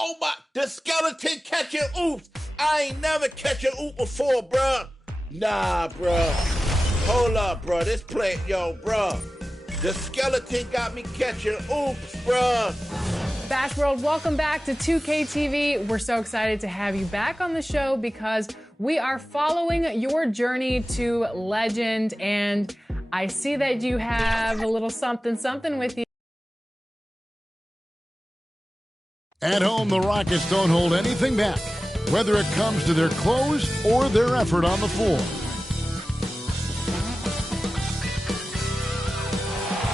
Oh my, the skeleton catching oops. I ain't never catch an oop before, bruh. Nah, bruh. Hold up, bruh. This play, yo, bruh. The skeleton got me catching oops, bruh. Bass World, welcome back to 2K TV. We're so excited to have you back on the show because we are following your journey to legend, and I see that you have a little something with you. At home, the Rockets don't hold anything back, whether it comes to their clothes or their effort on the floor.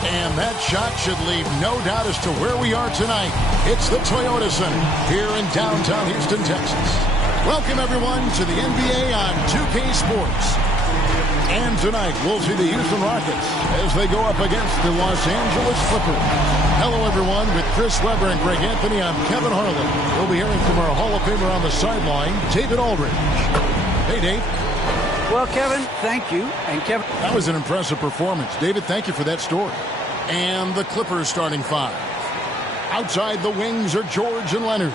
And that shot should leave no doubt as to where we are tonight. It's the Toyota Center here in downtown Houston, Texas. Welcome, everyone, to the NBA on 2K Sports. And tonight, we'll see the Houston Rockets as they go up against the Los Angeles Clippers. Hello, everyone. With Chris Webber and Greg Anthony, I'm Kevin Harlan. We'll be hearing from our Hall of Famer on the sideline, David Aldridge. Hey, Dave. Well, Kevin, thank you. And Kevin, that was an impressive performance. David, thank you for that story. And the Clippers starting five. Outside the wings are George and Leonard.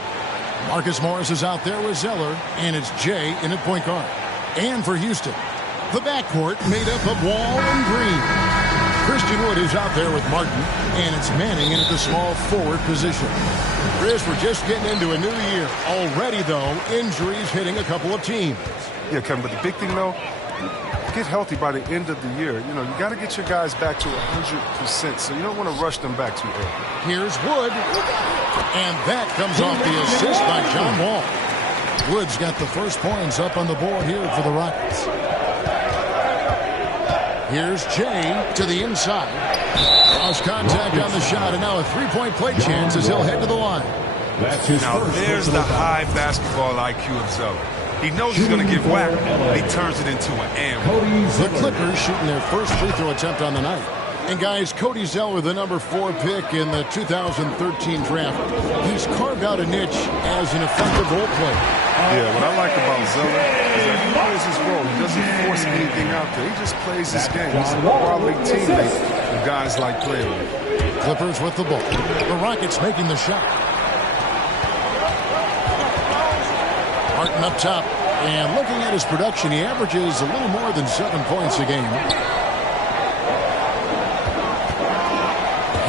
Marcus Morris is out there with Zeller, and it's Jay in at point guard. And for Houston, the backcourt made up of Wall and Green. Christian Wood is out there with Martin, and it's Manning in at the small forward position. Chris, we're just getting into a new year. Already, though, injuries hitting a couple of teams. Yeah, Kevin, but the big thing, though, get healthy by the end of the year. You know, you got to get your guys back to 100%, so you don't want to rush them back too early. Here's Wood, and that comes off the assist by John Wall. Wood's got the first points up on the board here for the Rockets. Here's Jay to the inside. Cross contact on the shot, and now a three-point play chance as he'll head to the line. Now there's the high basketball IQ of Zeller. He knows he's going to get whacked, but he turns it into an and. The Clippers shooting their first free throw attempt on the night. And guys, Cody Zeller, the number 4 pick in the 2013 draft, he's carved out a niche as an effective role player. Yeah, what I like about Zeller is that he knows his role. He doesn't force anything out there. He just plays his game. He's a quality teammate that guys like playing with. Clippers with the ball. The Rockets making the shot. Martin up top, and looking at his production, he averages a little more than 7 points a game.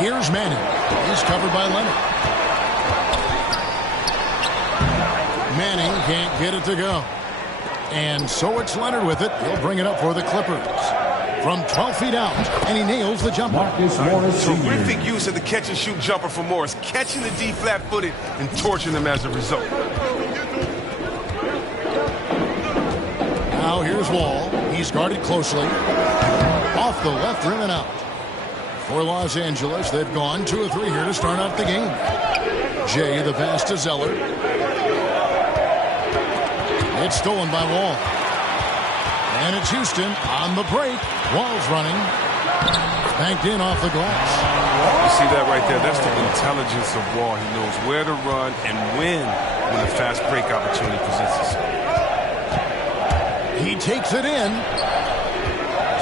Here's Manning. He's covered by Leonard. Manning can't get it to go. And so it's Leonard with it. He'll bring it up for the Clippers. From 12 feet out, and he nails the jumper. Terrific use of the catch-and-shoot jumper for Morris, catching the D flat-footed and torching them as a result. Now here's Wall. He's guarded closely. Off the left rim and out. For Los Angeles, they've gone 2 of 3 here to start out the game. Jay, the pass to Zeller. It's stolen by Wall. And it's Houston on the break. Wall's running. Banked in off the glass. You see that right there? That's the intelligence of Wall. He knows where to run and when a fast break opportunity presents itself. He takes it in.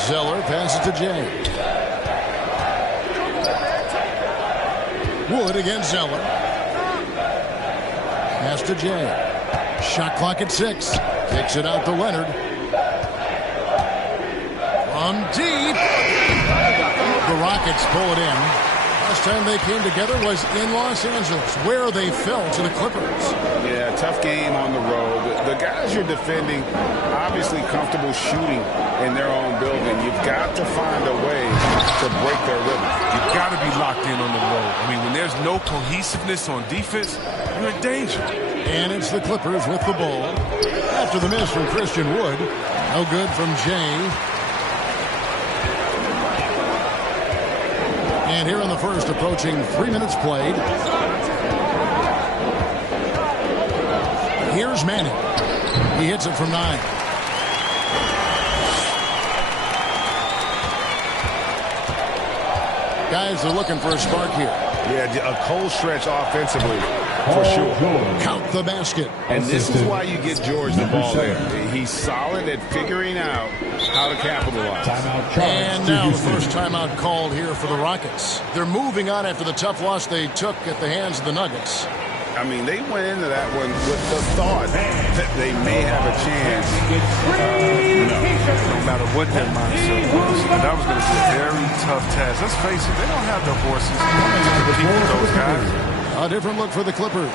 Zeller passes to Jay. Wood against Zeller. Pass to Jay. Shot clock at 6. Kicks it out to Leonard. From deep. The Rockets pull it in. Last time they came together was in Los Angeles, where they fell to the Clippers. Yeah, tough game on the road. The guys you're defending, obviously comfortable shooting in their own building. You've got to find a way to break their rhythm. You've got to be locked in on the road. I mean, when there's no cohesiveness on defense, you're in danger. And it's the Clippers with the ball. After the miss from Christian Wood. No good from Jay. And here in the first, approaching 3 minutes played. Here's Manning. He hits it from 9. Guys are looking for a spark here. Yeah, a cold stretch offensively, for sure. Count the basket. And this is why you get George the ball there. He's solid at figuring out how to capitalize. And now the first timeout called here for the Rockets. They're moving on after the tough loss they took at the hands of the Nuggets. I mean, they went into that one with the thought that they may have a chance. No matter what their mindset was, that was going to be a very tough task. Let's face it, they don't have the horses to compete with those guys. A different look for the Clippers.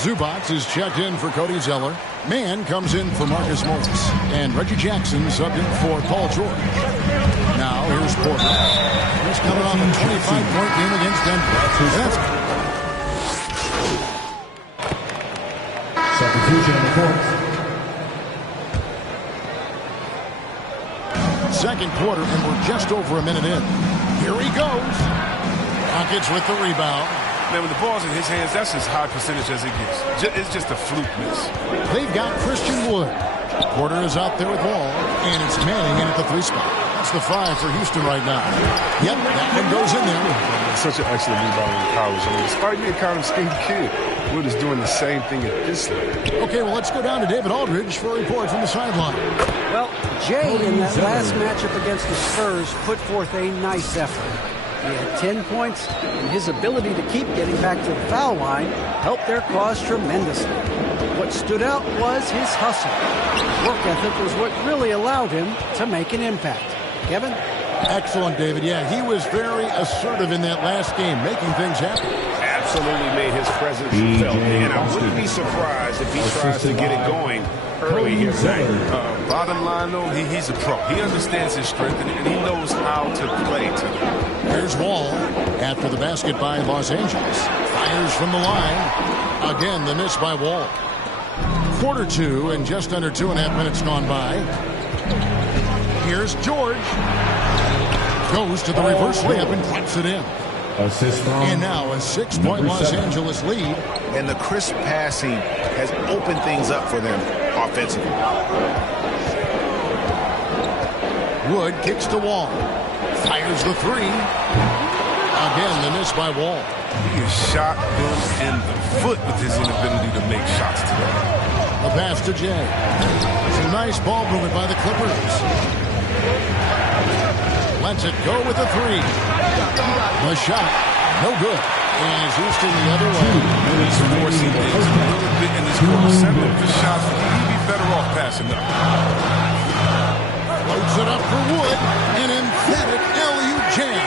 Zubac is checked in for Cody Zeller. Mann comes in for Marcus Morris. And Reggie Jackson subbed in for Paul George. Now here's Porter. He's coming off a 25-point game against Denver. Substitution on the court. Second quarter, and we're just over a minute in. Here he goes. Rockets with the rebound. Man, when the ball's in his hands, that's as high percentage as it gets. It's just a fluke miss. They've got Christian Wood. Porter is out there with Wall, and it's Manning in at the 3 spot. That's the 5 for Houston right now. Yep, that one goes in there. Such an excellent rebound in college. I mean, despite being kind of a skinny kid, Wood is doing the same thing at this level. Okay, well, let's go down to David Aldridge for a report from the sideline. Well, Jay in that last matchup against the Spurs put forth a nice effort. He had 10 points, and his ability to keep getting back to the foul line helped their cause tremendously. What stood out was his hustle. Work ethic was what really allowed him to make an impact. Kevin? Excellent, David. Yeah, he was very assertive in that last game, making things happen. Absolutely made his presence felt. And I wouldn't be surprised if he tries to get it going early here tonight. Bottom line, though, he's a pro. He understands his strength, and he knows how to play to them. Here's Wall after the basket by Los Angeles. Fires from the line. Again, the miss by Wall. Quarter 2 and just under 2.5 minutes gone by. Here's George. Goes to the reverse layup and puts it in. And now a 6-point Los Angeles lead. And the crisp passing has opened things up for them offensively. Wood kicks to Wall. Fires the 3. Again, the miss by Wall. He is shot them in the foot with his inability to make shots today. A pass to Jay. It's a nice ball movement by the Clippers. Lets it go with a 3. The shot, no good. And Houston the other way. He's forcing things a little bit in this quarter. Send him for shots. He'd be better off passing up. Floats it up for Wood. An emphatic LU jam.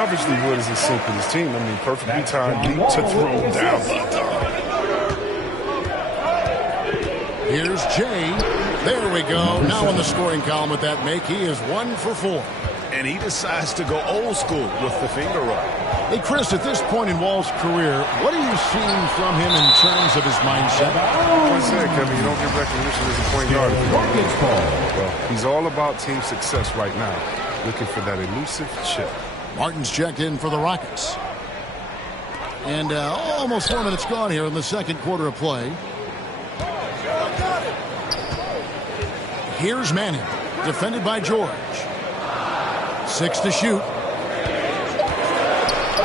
Obviously, Wood is in sync with his team. I mean, perfectly timed leap to throw down. Here's Jay. There we go. Now in the scoring column with that make, he is 1 for 4. And he decides to go old school with the finger roll. Hey, Chris, at this point in Wall's career, what are you seeing from him in terms of his mindset? Like I said, Kevin, you don't get recognition as a point guard. Well, he's all about team success right now, looking for that elusive chip. Martin's checked in for the Rockets. And almost 4 minutes gone here in the second quarter of play. Here's Manning, defended by George. 6 to shoot.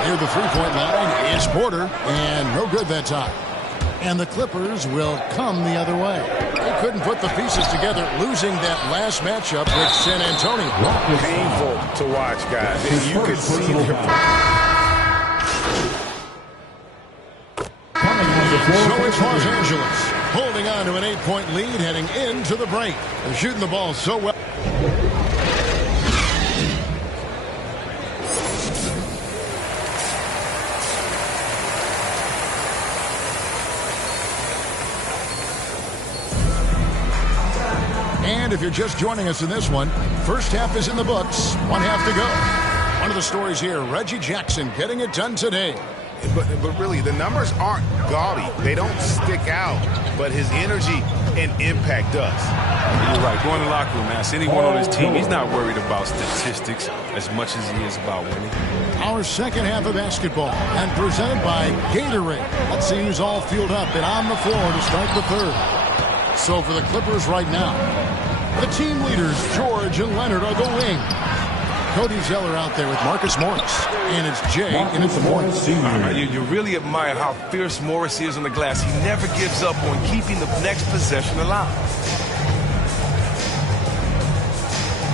Near the 3-point line is Porter, and no good that time. And the Clippers will come the other way. They couldn't put the pieces together, losing that last matchup with San Antonio. Painful to watch, guys. And you could see So it's Los Angeles holding on to an 8-point lead heading into the break. They're shooting the ball so well. And if you're just joining us in this one, first half is in the books. 1 half to go. One of the stories here, Reggie Jackson getting it done today. But really, the numbers aren't gaudy. They don't stick out, but his energy and impact does. You're right. Going to the locker room, ask anyone on his team. He's not worried about statistics as much as he is about winning. Our second half of basketball, and presented by Gatorade. Let's see who's all fueled up and on the floor to start the third. So for the Clippers right now, the team leaders, George and Leonard, are the wing. Cody Zeller out there with Marcus Morris. And it's Jay in at the Morris. You really admire how fierce Morris is on the glass. He never gives up on keeping the next possession alive.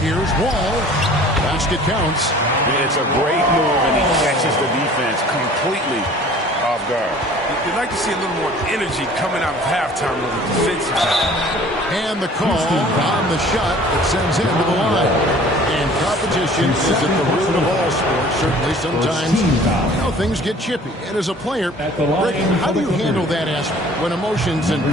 Here's Wall. Basket counts. It's a great move, and he catches the defense completely off guard. You'd like to see a little more energy coming out of halftime on the defensive side. And the call on the shot that sends him to the line. And competition is at the root of all sports. Certainly sometimes, things get chippy. And as a player, Rick, how do you handle that aspect when emotions and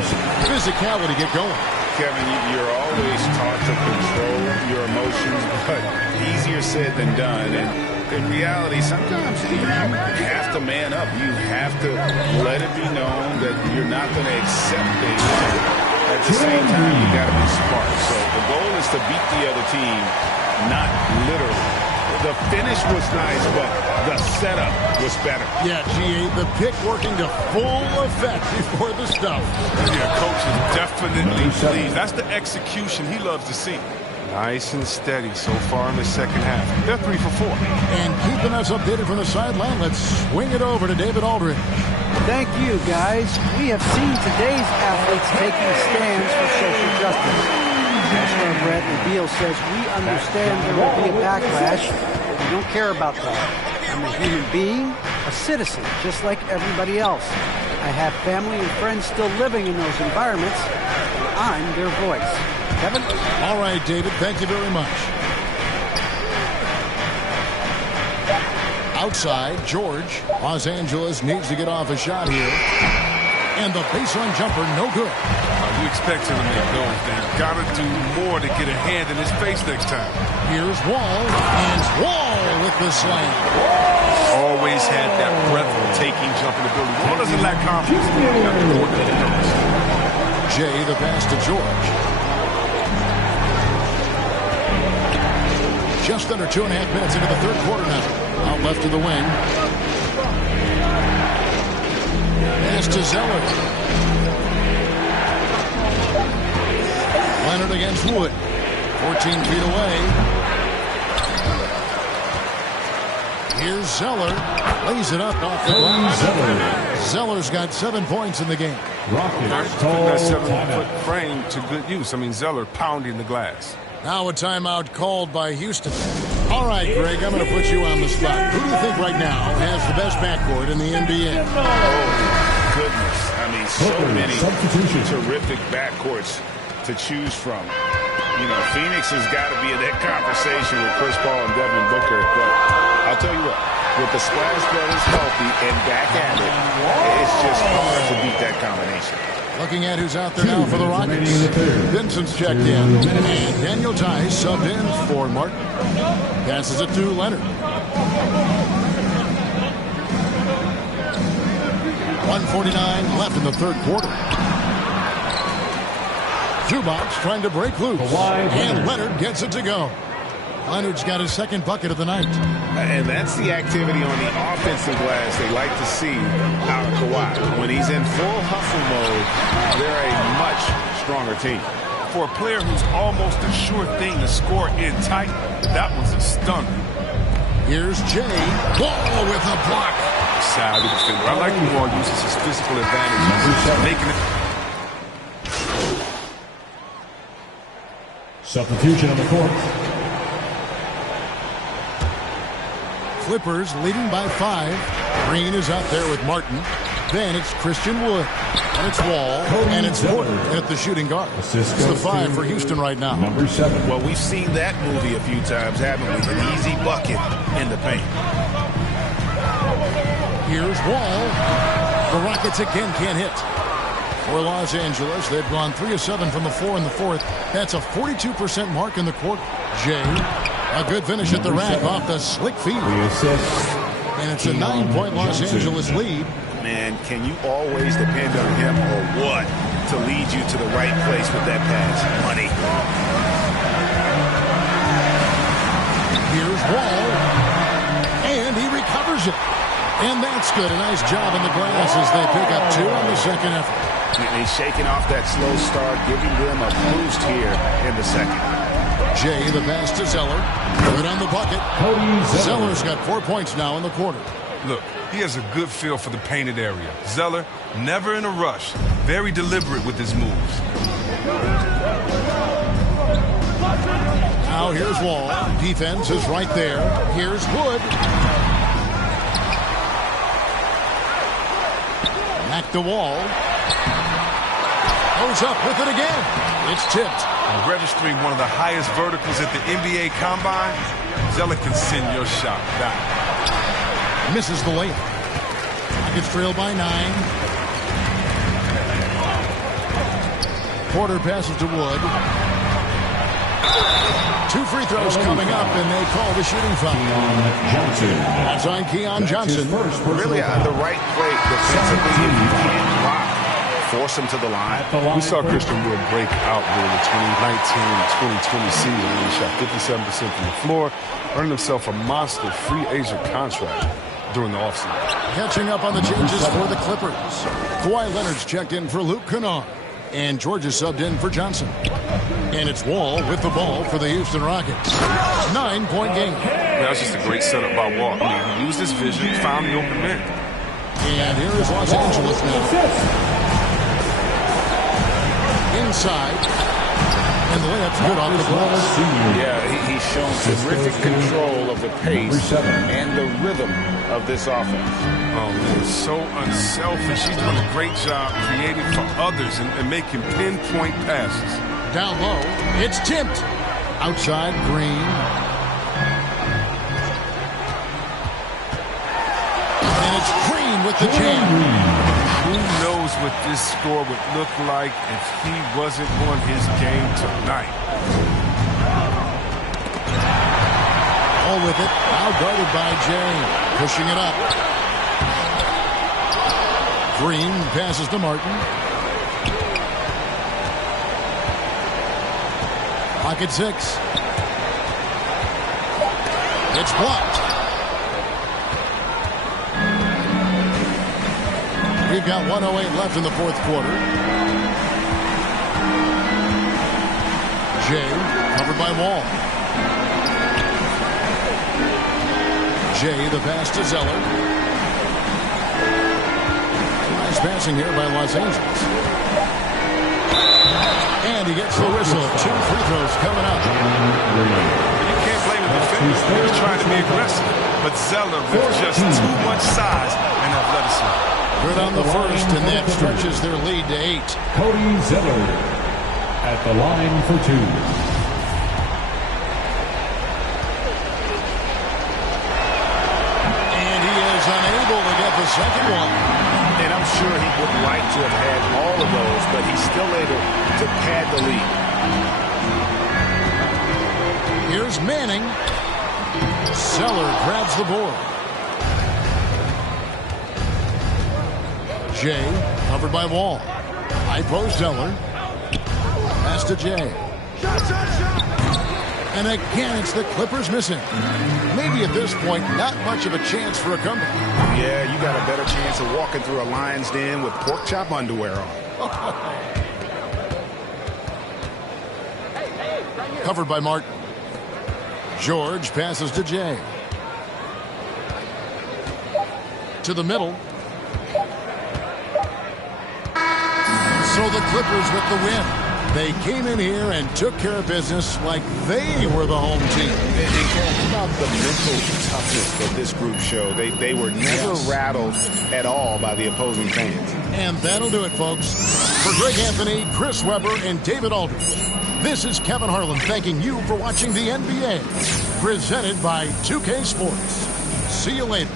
physicality get going? Kevin, you're always taught to control your emotions, but easier said than done. And in reality, sometimes you have to man up. You have to let it be known that you're not going to accept things. At the same time, you got to be smart. So the goal is to beat the other team, not literally. The finish was nice, but the setup was better. Yeah, GA, the pick working to full effect before the stuff. Yeah, coach is definitely pleased. That's the execution he loves to see. Nice and steady so far in the second half. They're 3 for 4. And keeping us updated from the sideline, let's swing it over to David Aldridge. Thank you, guys. We have seen today's athletes taking stands for social justice. That's Bradley Beal says, we understand there will be a backlash. We don't care about that. I'm a human being, a citizen, just like everybody else. I have family and friends still living in those environments, and I'm their voice. Kevin? All right, David, thank you very much. Outside, George. Los Angeles needs to get off a shot here. And the baseline jumper, no good. You expect him to make those. They've got to do more to get a hand in his face next time. Here's Wall, and Wall with the slam. Always had that breathtaking jumping ability. Wall doesn't lack confidence. Jay, the pass to George. Just under 2.5 minutes into the third quarter now. Out left to the wing. Pass to Zeller. Leonard against Wood. 14 feet away. Here's Zeller. Lays it up off the ground. Zeller's got 7 points in the game. Putting that 7-foot frame to good use. I mean, Zeller pounding the glass. Now a timeout called by Houston. All right, Greg, I'm going to put you on the spot. Who do you think right now has the best backcourt in the NBA? Oh, goodness. I mean, so many terrific backcourts to choose from. You know, Phoenix has got to be in that conversation with Chris Paul and Devin Booker. But I'll tell you what, with the Splash Brothers healthy and back at it, it's just hard to beat that combination. Looking at who's out there now for the Rockets. Vincent's checked in. And Daniel Tice subbed in for Martin. Passes it to Leonard. 1:49 left in the third quarter. Zubac trying to break loose. And Leonard gets it to go. Leonard's got his second bucket of the night. And that's the activity on the offensive glass they like to see out of Kawhi. When he's in full hustle mode, they're a much stronger team. For a player who's almost a sure thing to score in tight, that was a stunner. Here's Jay. Wall with a block. Savvy defender. I like him more uses his physical advantage. Making it. Substitution on the court. Clippers leading by 5. Green is out there with Martin. Then it's Christian Wood. And it's Wall. And it's Wood at the shooting guard. It's the 5 for Houston right now. Number 7. Well, we've seen that movie a few times, haven't we? An easy bucket in the paint. Here's Wall. The Rockets again can't hit. For Los Angeles, they've gone 3 of 7 from the floor in the fourth. That's a 42% mark in the quarter. Jay, a good finish at the rack off the slick feed. And it's a 9-point Los Angeles lead. Man, can you always depend on him or what to lead you to the right place with that pass? Money. Here's Wall. And he recovers it. And that's good. A nice job in the glass as they pick up 2 on the second effort. And he's shaking off that slow start, giving them a boost here in the second. Jay, the pass to Zeller. Good on the bucket. Zeller's got 4 points now in the quarter. Look, he has a good feel for the painted area. Zeller, never in a rush. Very deliberate with his moves. Now here's Wall. Defense is right there. Here's Wood. Back to Wall. Goes up with it again. It's tipped. Registering one of the highest verticals at the NBA Combine, Zeller can send your shot back. Misses the layup. Rockets trail by 9. Porter passes to Wood. 2 free throws coming up, and they call the shooting foul. That's on Keon Johnson. Really, the right play defensively. If you can't block, force him to the line. We saw Christian Wood break out during the 2019-2020 season. He shot 57% from the floor, earning himself a monster free agent contract during the offseason. Catching up on the changes for the Clippers. Kawhi Leonard's checked in for Luke Kennard, and George is subbed in for Johnson. And it's Wall with the ball for the Houston Rockets. 9-point game. That was just a great setup by Wall. I mean, he used his vision, found the open man. And here is Los Angeles now. Inside. And the layup's good off the glass. Yeah, he's shown terrific control of the pace and the rhythm of this offense. Oh, man, so unselfish. He's doing a great job creating for others and making pinpoint passes. Down low, it's tipped. Outside, Green. And it's Green with the jam. Who knows what this score would look like if he wasn't on his game tonight. All with it, now guarded by Jay. Pushing it up. Green passes to Martin. Pocket 6. It's blocked. We've got 1:08 left in the fourth quarter. Jay covered by Wall. Jay, the pass to Zeller. Nice passing here by Los Angeles. And he gets the whistle. 2 free throws coming up. You can't blame the defender. He was trying to be aggressive. But Zeller with just too much size and athleticism. Good on the first, and that stretches their lead to 8. Cody Zeller at the line for 2. And he is unable to get the second one. And I'm sure he would like to have had all of those, but he's still able to pad the lead. Here's Manning. Zeller grabs the board. Jay covered by Wall. High post Zeller. Pass to Jay. And again, it's the Clippers missing. Maybe at this point, not much of a chance for a comeback. Yeah, you got a better chance of walking through a lion's den with pork chop underwear on. Covered by Martin. George passes to Jay. To the middle. So the Clippers with the win. They came in here and took care of business like they were the home team. And how about the mental toughness that this group showed? They were never rattled at all by the opposing fans. And that'll do it, folks. For Greg Anthony, Chris Webber, and David Aldridge, this is Kevin Harlan thanking you for watching the NBA. Presented by 2K Sports. See you later.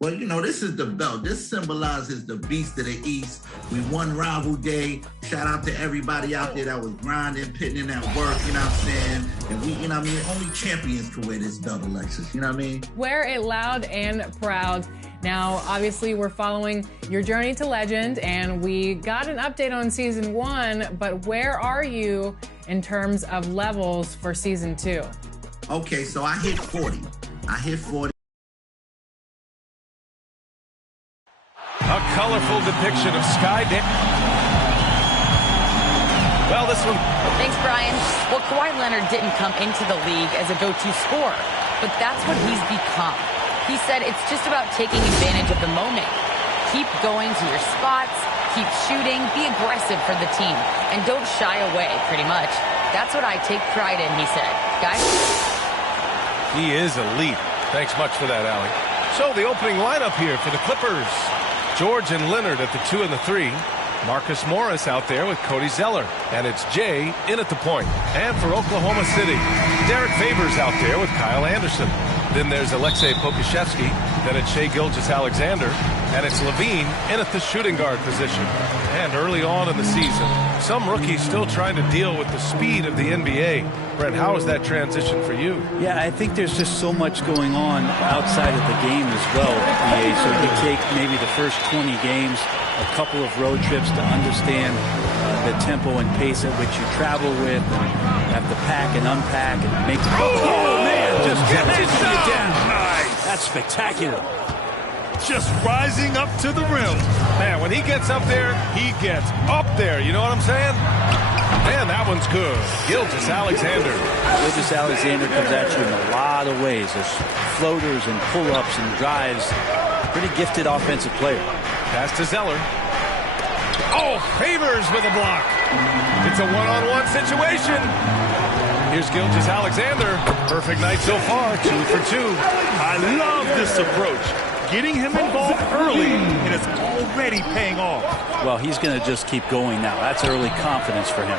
Well, you know, this is the belt. This symbolizes the beast of the East. We won rival day. Shout out to everybody out there that was grinding, putting in that work, you know what I'm saying? And we, you know what I mean, only champions can wear this belt, Alexis, you know what I mean? Wear it loud and proud. Now, obviously, we're following your journey to legend, and we got an update on season 1, but where are you in terms of levels for season 2? Okay, so I hit 40. A colorful depiction of Sky Day. Well, this one. Thanks, Brian. Well, Kawhi Leonard didn't come into the league as a go-to scorer, but that's what he's become. He said it's just about taking advantage of the moment. Keep going to your spots, keep shooting, be aggressive for the team, and don't shy away, pretty much. That's what I take pride in, he said. Guys? He is elite. Thanks much for that, Allie. So the opening lineup here for the Clippers. George and Leonard at the 2 and the 3. Marcus Morris out there with Cody Zeller. And it's Jay in at the point. And for Oklahoma City, Derek Favors out there with Kyle Anderson. Then there's Alexei Pokusevski. Then it's Shai Gilgeous-Alexander. And it's Levine in at the shooting guard position. And early on in the season, some rookies still trying to deal with the speed of the NBA. Brent, how is that transition for you? Yeah, I think there's just so much going on outside of the game as well, EA. So you take maybe the first 20 games, a couple of road trips to understand the tempo and pace at which you travel with, and have to pack and unpack and make the... Oh, man, just get it down. Nice. That's spectacular. Just rising up to the rim. Man, when he gets up there, he gets up there. You know what I'm saying? Man, that one's good. Gilgeous-Alexander. Gilgeous-Alexander comes at you in a lot of ways. There's floaters and pull-ups and drives. Pretty gifted offensive player. Pass to Zeller. Oh, Favors with a block. It's a one-on-one situation. Here's Gilgeous-Alexander. Perfect night so far, 2 for 2. I love this approach. Getting him involved early, and it's already paying off. Well, he's going to just keep going now. That's early confidence for him.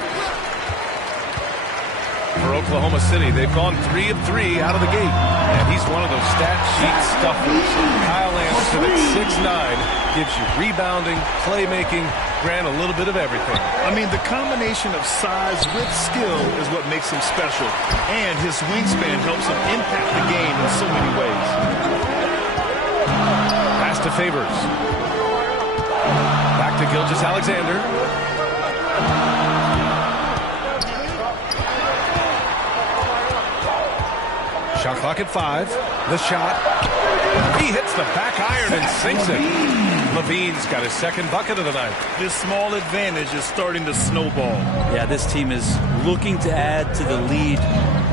For Oklahoma City, they've gone 3 of 3 out of the gate. And he's one of those stat sheet stuffers. Kyle Anderson at 6'9", gives you rebounding, playmaking, ran a little bit of everything. I mean, the combination of size with skill is what makes him special. And his wingspan helps him impact the game in so many ways. Pass to Favors. Back to Gilgeous-Alexander. Shot clock at 5. The shot. He hits the back iron and sinks it. Levine's got his second bucket of the night. This small advantage is starting to snowball. Yeah, this team is looking to add to the lead,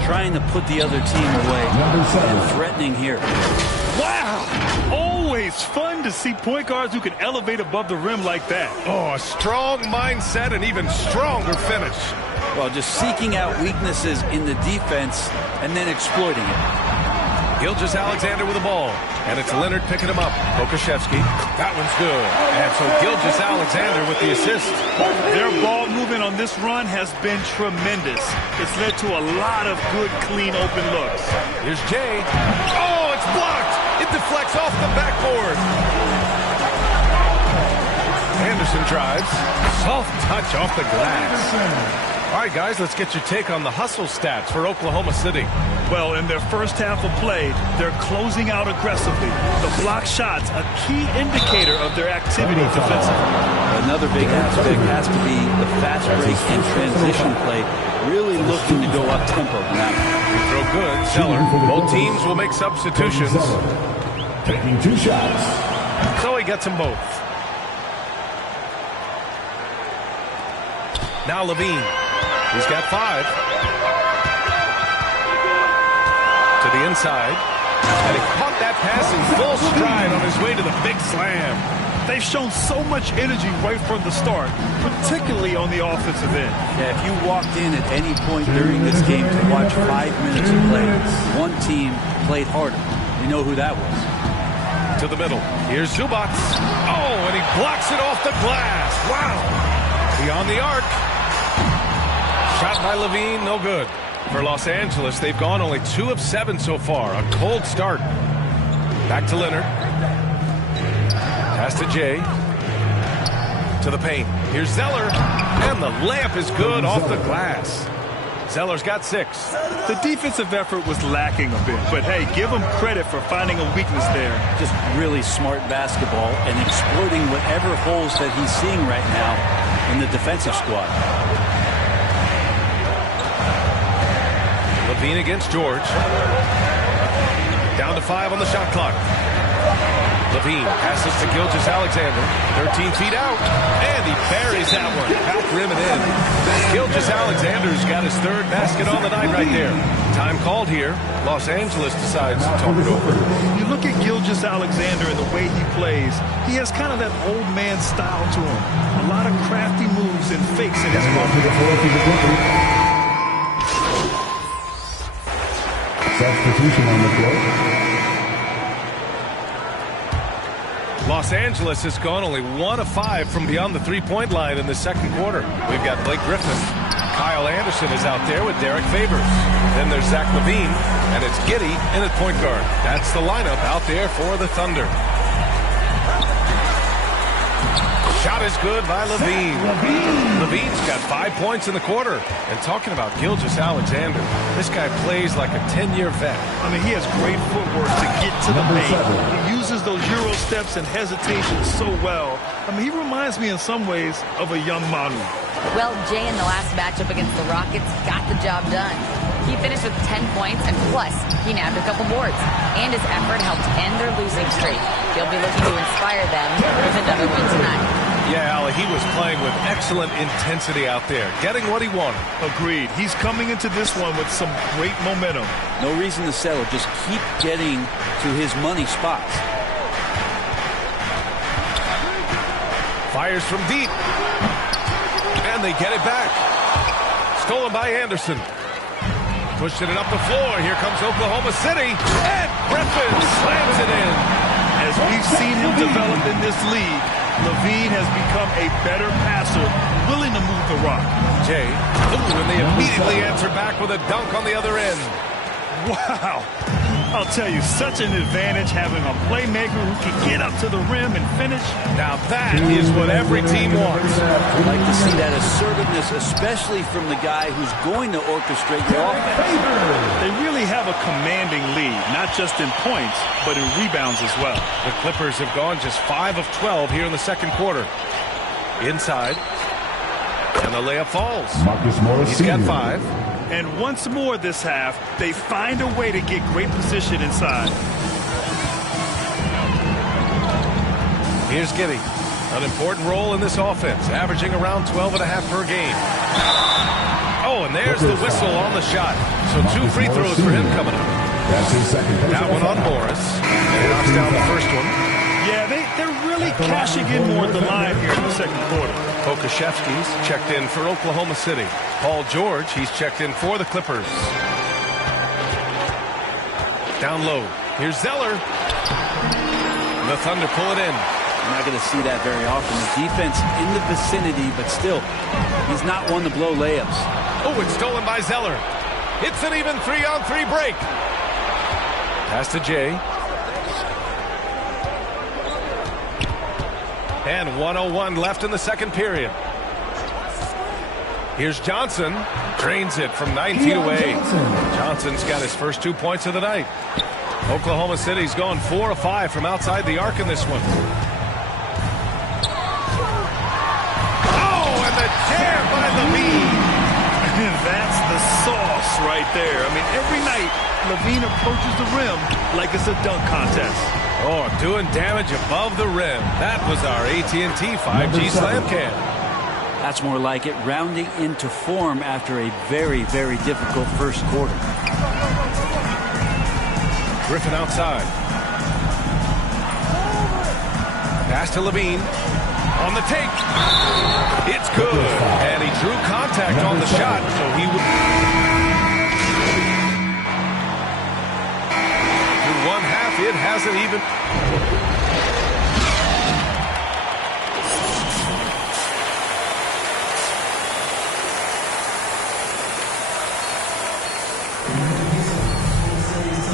trying to put the other team away, and threatening here. Wow! Always fun to see point guards who can elevate above the rim like that. Oh, a strong mindset and even stronger finish. Well, just seeking out weaknesses in the defense and then exploiting it. Gilgeous-Alexander with the ball. And it's Leonard picking him up. Pokusevski. That one's good. And so Gilgeous-Alexander with the assist. Their ball movement on this run has been tremendous. It's led to a lot of good, clean, open looks. Here's Jay. Oh, it's blocked. It deflects off the backboard. Anderson drives. Soft touch off the glass. All right, guys, let's get your take on the hustle stats for Oklahoma City. Well, in their first half of play, they're closing out aggressively. The block shots, a key indicator of their activity defensively. Another big aspect has to be the fast break and transition play, really looking to go up-tempo now. Throw good, Zeller. Both teams will make substitutions. Taking 2 shots. So he gets them both. Now Levine. He's got 5. To the inside. And he caught that pass in full stride on his way to the big slam. They've shown so much energy right from the start, particularly on the offensive end. Yeah, if you walked in at any point during this game to watch 5 minutes of play, one team played harder. You know who that was. To the middle. Here's Zubac. Oh, and he blocks it off the glass. Wow. Beyond the arc. Shot by Levine, no good. For Los Angeles, they've gone only 2 of 7 so far. A cold start. Back to Leonard. Pass to Jay. To the paint. Here's Zeller. And the layup is good off the glass. Zeller's got 6. The defensive effort was lacking a bit, but hey, give him credit for finding a weakness there. Just really smart basketball and exploiting whatever holes that he's seeing right now in the defensive squad. Levine against George. Down to 5 on the shot clock. Levine passes to Gilgeous-Alexander. 13 feet out. And he buries that one. Back rim and in. Gilgeous-Alexander's got his 3rd basket on the night right there. Time called here. Los Angeles decides to talk it over. You look at Gilgeous-Alexander and the way he plays, he has kind of that old man style to him. A lot of crafty moves and fakes in his game. Substitution on the floor. Los Angeles has gone only 1 of 5 from beyond the 3-point line in the second quarter. We've got Blake Griffin. Kyle Anderson is out there with Derek Favors. Then there's Zach LaVine, and it's Giddey in at point guard. That's the lineup out there for the Thunder. Shot is good by Levine. Levine's got 5 points in the quarter. And talking about Gilgeous-Alexander, this guy plays like a 10-year vet. I mean, he has great footwork to get to the paint. He uses those Euro steps and hesitations so well. I mean, he reminds me in some ways of a young Manu. Well, Jay in the last matchup against the Rockets got the job done. He finished with 10 points, and plus, he nabbed a couple boards. And his effort helped end their losing streak. He'll be looking to inspire them with another win tonight. Yeah, Allie, he was playing with excellent intensity out there, getting what he wanted. Agreed. He's coming into this one with some great momentum. No reason to settle. Just keep getting to his money spots. Fires from deep. And they get it back. Stolen by Anderson. Pushing it up the floor. Here comes Oklahoma City. And Griffin slams it in. As we've seen him develop in this league, Levine has become a better passer, willing to move the rock. Jay. Ooh, and they immediately answer back with a dunk on the other end. Wow. I'll tell you, such an advantage having a playmaker who can get up to the rim and finish. Now that is what every team wants. I'd like to see that assertiveness, especially from the guy who's going to orchestrate your offense. They really have a commanding lead, not just in points, but in rebounds as well. The Clippers have gone just 5 of 12 here in the second quarter. Inside. And the layup falls. He's got 5. And once more this half, they find a way to get great position inside. Here's Giddey. An important role in this offense, averaging around 12.5 per game. Oh, and there's the whistle on the shot. So 2 free throws for him coming up. That's his second. That one on Morris. And he knocks down the first one. Yeah, they're really cashing in more at the line here in the second quarter. Pokashevsky's checked in for Oklahoma City. Paul George, he's checked in for the Clippers. Down low. Here's Zeller. The Thunder pull it in. You're not going to see that very often. The defense in the vicinity, but still, he's not one to blow layups. Oh, it's stolen by Zeller. It's an even 3-on-3 break. Pass to Jay. And 1:01 left in the second period. Here's Johnson. Drains it from 9 feet away. Johnson's got his first 2 points of the night. Oklahoma City's gone 4 of 5 from outside the arc in this one. Oh, and the jam by Levine. That's the sauce right there. I mean, every night, Levine approaches the rim like it's a dunk contest. Oh, doing damage above the rim. That was our AT&T 5G Slam Cam. That's more like it, rounding into form after a very, very difficult first quarter. Griffin outside. Pass to Levine. On the take. It's good. And he drew contact on the shot, so he would... Through one half, it hasn't even...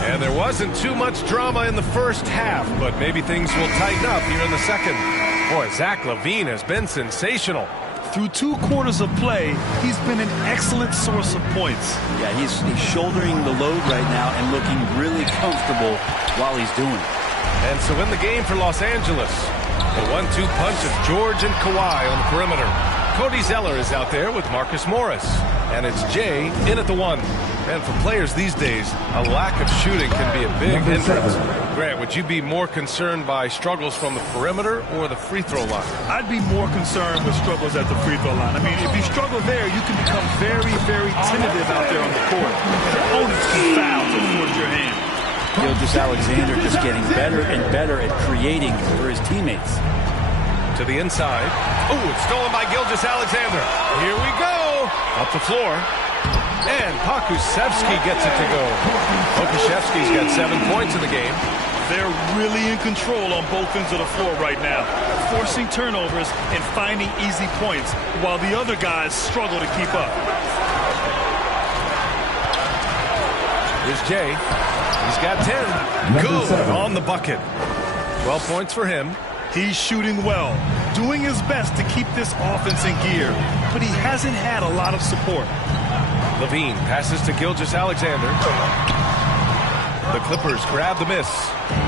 And there wasn't too much drama in the first half, but maybe things will tighten up here in the second. Boy, Zach LaVine has been sensational. Through 2 quarters of play, he's been an excellent source of points. Yeah, he's shouldering the load right now and looking really comfortable while he's doing it. And so in the game for Los Angeles, the 1-2 punch of George and Kawhi on the perimeter. Cody Zeller is out there with Marcus Morris. And it's Jay in at the 1. And for players these days, a lack of shooting can be a big hindrance. Grant, would you be more concerned by struggles from the perimeter or the free throw line? I'd be more concerned with struggles at the free throw line. I mean, if you struggle there, you can become very, very tentative out there on the court. Opponents can foul to force your hand. Gilgeous-Alexander just getting better and better at creating for his teammates. To the inside. Oh, it's stolen by Gilgeous-Alexander. Here we go. Up the floor. And Pokusevski gets it to go. Pokusevski's got 7 points in the game. They're really in control on both ends of the floor right now, forcing turnovers and finding easy points while the other guys struggle to keep up. Here's Jay. He's got 10. Good on the bucket. 12 points for him. He's shooting well, doing his best to keep this offense in gear, but he hasn't had a lot of support. Levine passes to Gilgeous-Alexander. The Clippers grab the miss.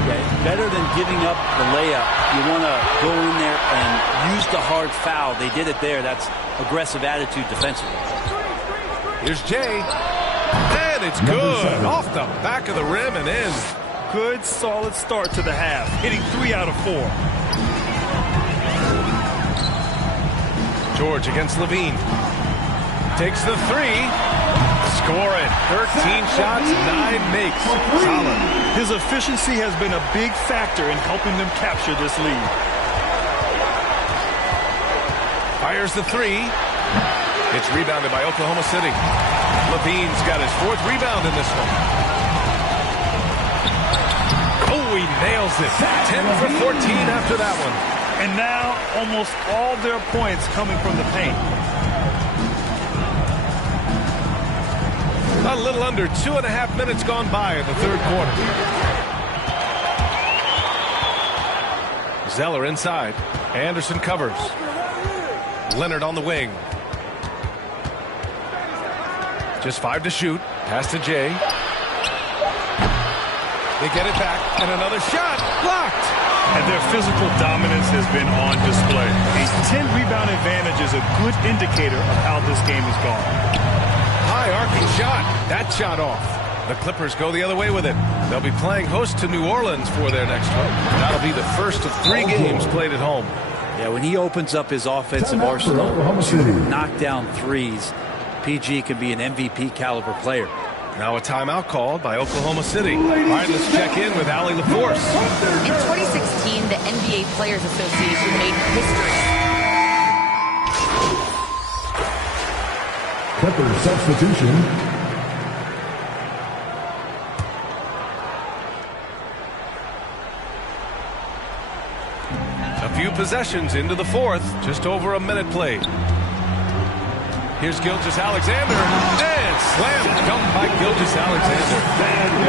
Yeah, better than giving up the layup. You want to go in there and use the hard foul. They did it there. That's aggressive attitude defensively. Here's Jay. And it's good. Off the back of the rim and in. Good, solid start to the half, hitting 3 out of 4. George against Levine. Takes the 3. Score it. 13 shots, 9 makes. Solid. His efficiency has been a big factor in helping them capture this lead. Fires the 3. It's rebounded by Oklahoma City. Levine's got his 4th rebound in this one. Oh, he nails it. 10 for 14 after that one. And now almost all their points coming from the paint. A little under 2.5 minutes gone by in the third quarter. Zeller inside. Anderson covers. Leonard on the wing. Just 5 to shoot. Pass to Jay. They get it back, and another shot. Blocked. And their physical dominance has been on display. A 10-rebound advantage is a good indicator of how this game has gone. High arcing shot. That shot off. The Clippers go the other way with it. They'll be playing host to New Orleans for their next one. That'll be the first of 3 games played at home. Yeah, when he opens up his offensive arsenal to knock down threes, PG can be an MVP caliber player. Now a timeout called by Oklahoma City. All right, let's check in with Allie LaForce. In 2016, the NBA Players Association made history. Clippers substitution. A few possessions into the 4th, just over a minute played. Here's Gilgeous-Alexander, and slammed dunk by Gilgeous-Alexander.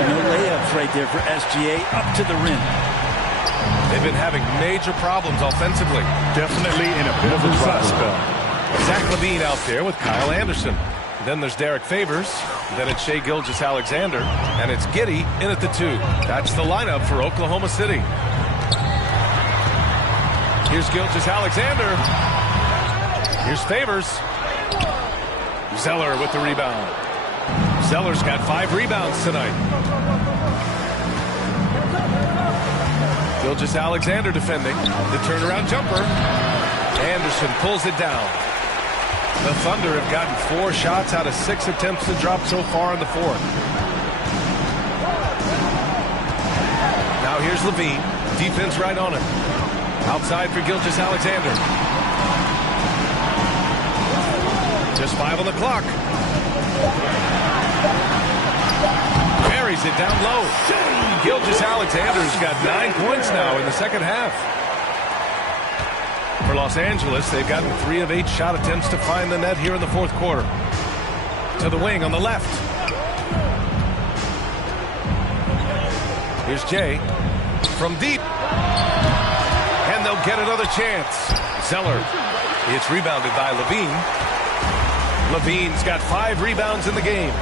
No layups right there for SGA, up to the rim. They've been having major problems offensively. Definitely in a bit of a dry spell. Zach LaVine out there with Kyle Anderson. Then there's Derek Favors. Then it's Shai Gilgeous-Alexander. And it's Giddey in at the 2. That's the lineup for Oklahoma City. Here's Gilgeous-Alexander. Here's Favors. Zeller with the rebound. Zeller's got 5 rebounds tonight. Gilgeous-Alexander defending. The turnaround jumper. Anderson pulls it down. The Thunder have gotten 4 shots out of 6 attempts to drop so far in the 4th. Now here's Levine. Defense right on him. Outside for Gilgeous-Alexander. Just 5 on the clock. Buries it down low. Gilgeous-Alexander's got 9 points now in the second half. For Los Angeles, they've gotten 3 of 8 shot attempts to find the net here in the fourth quarter. To the wing on the left. Here's Jay from deep. And they'll get another chance. Zeller. It's rebounded by Levine. Levine's got 5 rebounds in the game.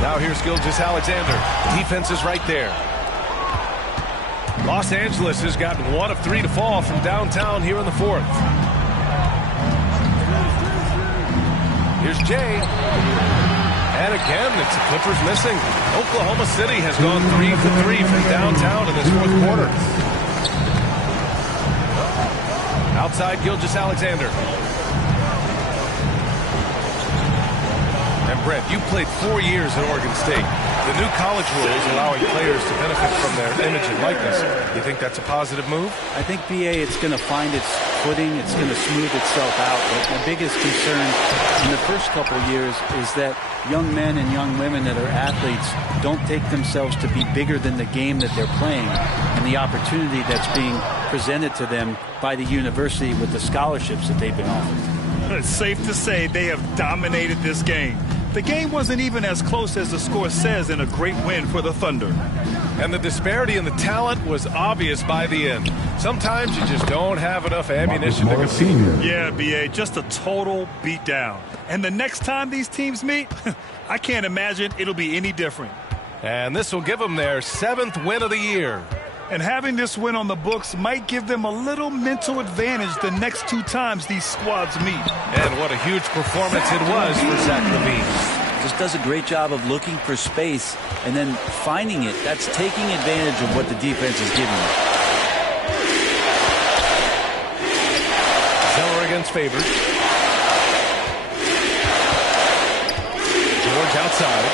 Now here's Gilgeous-Alexander. Defense is right there. Los Angeles has gotten 1 of 3 to fall from downtown here in the fourth. Here's Jay. And again, it's the Clippers missing. Oklahoma City has gone 3 for 3 from downtown in this fourth quarter. Outside Gilgeous-Alexander. And Brett, you played 4 years at Oregon State. The new college rules allowing players to benefit from their image and likeness. You think that's a positive move? I think, BA, it's going to find its footing. It's going to smooth itself out. But my biggest concern in the first couple of years is that young men and young women that are athletes don't take themselves to be bigger than the game that they're playing and the opportunity that's being presented to them by the university with the scholarships that they've been offered. It's safe to say they have dominated this game. The game wasn't even as close as the score says in a great win for the Thunder. And the disparity in the talent was obvious by the end. Sometimes you just don't have enough ammunition to compete. Yeah, BA, just a total beatdown. And the next time these teams meet, I can't imagine it'll be any different. And this will give them their 7th win of the year. And having this win on the books might give them a little mental advantage the next 2 times these squads meet. And what a huge performance it was for Zach LaVine. Just does a great job of looking for space and then finding it. That's taking advantage of what the defense is giving you. Zeller against Favors. George outside.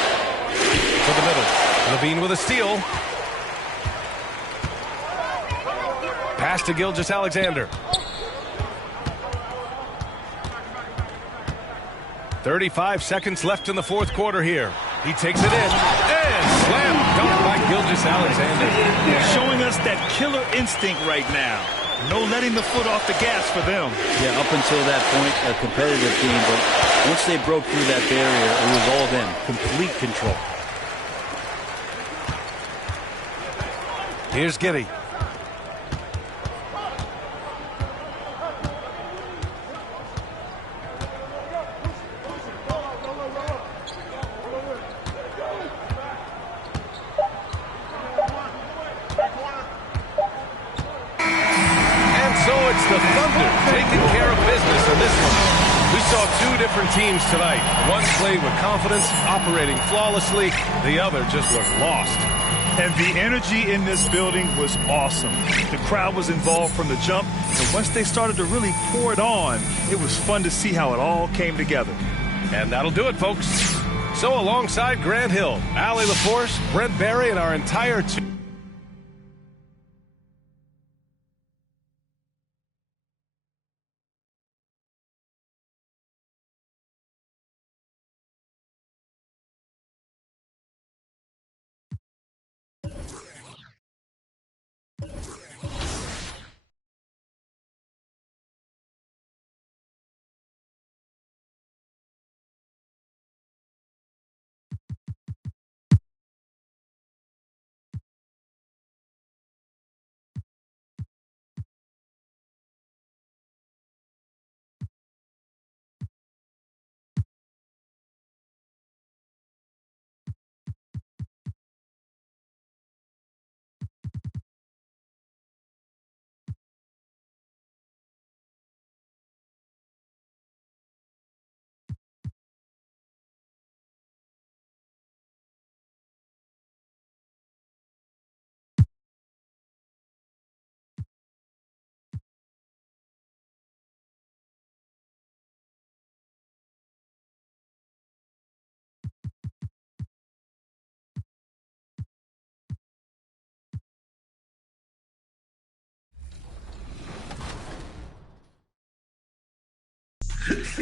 To the middle. LaVine with a steal. Pass to Gilgeous-Alexander. 35 seconds left in the fourth quarter here. He takes it in. And slam dunk by Gilgeous-Alexander. Showing us that killer instinct right now. No letting the foot off the gas for them. Yeah, up until that point, a competitive game. But once they broke through that barrier, it was all them. Complete control. Here's Giddey. The Thunder taking care of business in this one. We saw 2 different teams tonight. One played with confidence, operating flawlessly. The other just looked lost. And the energy in this building was awesome. The crowd was involved from the jump, and once they started to really pour it on, it was fun to see how it all came together. And that'll do it, folks. So alongside Grant Hill, Allie LaForce, Brent Barry, and our entire team.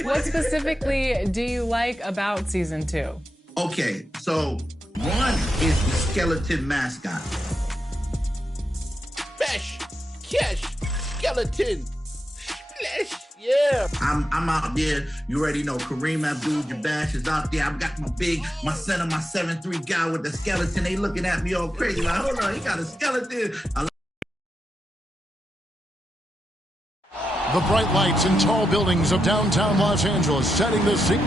What specifically do you like about season 2? Okay, so one is the skeleton mascot. Bash, cash, skeleton, splash. Yeah. I'm out there. You already know Kareem Abdul-Jabbar is out there. I've got my center, my 7'3" guy with the skeleton. They looking at me all crazy. Like, hold on, he got a skeleton. The bright lights and tall buildings of downtown Los Angeles setting the scene.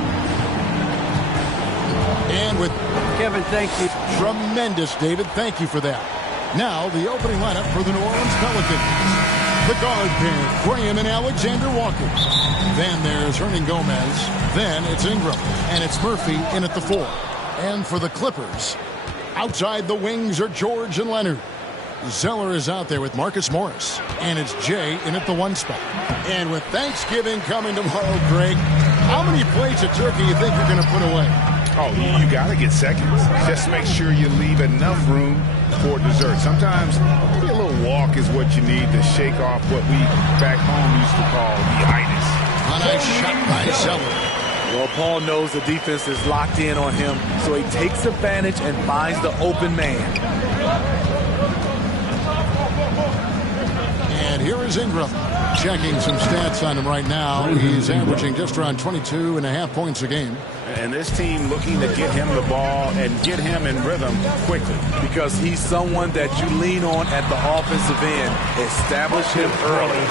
And with Kevin, thank you. Tremendous, David. Thank you for that. Now, the opening lineup for the New Orleans Pelicans. The guard pair, Graham and Alexander Walker. Then there's Hernan Gomez. Then it's Ingram. And it's Murphy in at the 4. And for the Clippers, outside the wings are George and Leonard. Zeller is out there with Marcus Morris. And it's Jay in at the 1 spot. And with Thanksgiving coming tomorrow, Greg, how many plates of turkey you think you're going to put away? Oh, you got to get seconds. Just make sure you leave enough room for dessert. Sometimes a little walk is what you need to shake off what we back home used to call the itis. A nice shot by Zeller. Well, Paul knows the defense is locked in on him, so he takes advantage and finds the open man. And here is Ingram. Checking some stats on him right now. He's averaging just around 22.5 points a game. And this team looking to get him the ball and get him in rhythm quickly. Because he's someone that you lean on at the offensive end. Establish him early.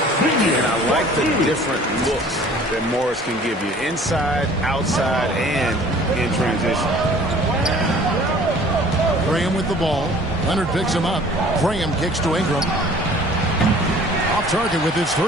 And I like the different looks that Morris can give you. Inside, outside, and in transition. Graham with the ball. Leonard picks him up. Graham kicks to Ingram. Off target with his 3.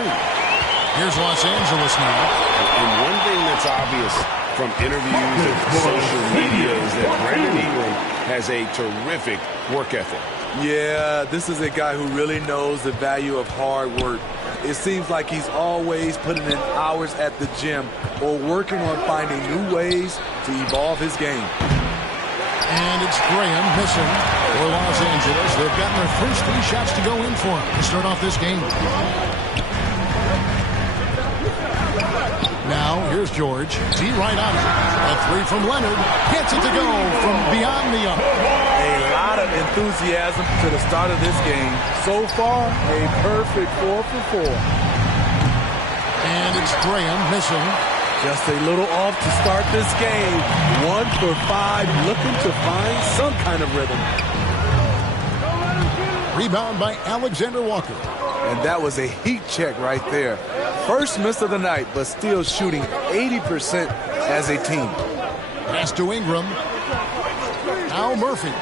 Here's Los Angeles now. And one thing that's obvious from interviews and social media is that Brandon Ingram has a terrific work ethic. Yeah, this is a guy who really knows the value of hard work. It seems like he's always putting in hours at the gym or working on finding new ways to evolve his game. And it's Graham missing for Los Angeles. They've gotten their first 3 shots to go in for him to start off this game. Now, here's George. D right on it. A 3 from Leonard. Gets it to go from beyond the arc. A lot of enthusiasm to the start of this game. So far, a perfect 4 for 4. And it's Graham missing. Just a little off to start this game. 1 for 5, looking to find some kind of rhythm. Rebound by Alexander Walker. And that was a heat check right there. First miss of the night, but still shooting 80% as a team. Pass to Ingram. Al Murphy.